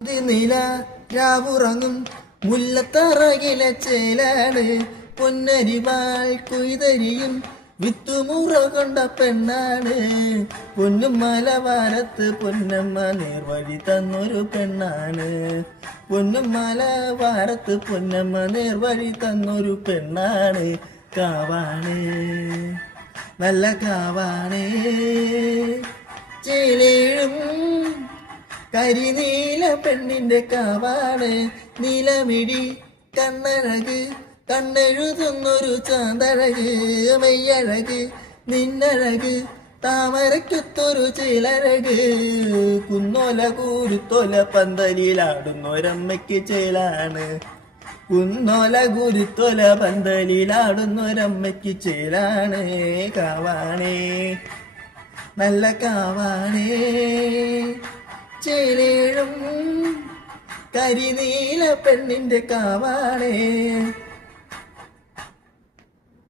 നില രാവുറങ്ങും മുല്ലത്തറകിലെ ചേലാണ് പൊന്നരിവാൾ കൊയ്തരിയും വിത്തുമുറ കൊണ്ട പെണ്ണാണ്. പൊന്നും മലവാരത്ത് പൊന്നമ്മ നേർവഴി തന്നൊരു പെണ്ണാണ്. പൊന്നും മലവാരത്ത് പൊന്നമ്മ നേർവഴി തന്നൊരു പെണ്ണാണ്. കാവാണ് നല്ല കാവാണ് ചേലേഴും കരിനീല പെണ്ണിന്റെ കാവാണ്. നീലമിഴി കണ്ണഴക് കണ്ണെഴുതുന്നൊരു ചാന്തഴക് മെയ്യഴക് നിന്നഴക് താമരയ്ക്കൊത്തൊരു ചേലഴക്. കുന്നോല കൂരുത്തോല പന്തലിലാടുന്നൊരമ്മയ്ക്ക് ചേലാണ്. കുന്നോല കുരുത്തോല പന്തലിലാടുന്നൊരമ്മയ്ക്ക് ചേലാണ്. കാവാണേ നല്ല കാവാണേ ചേലേഴും കരിനീല പെണ്ണിന്റെ കാവാണേ.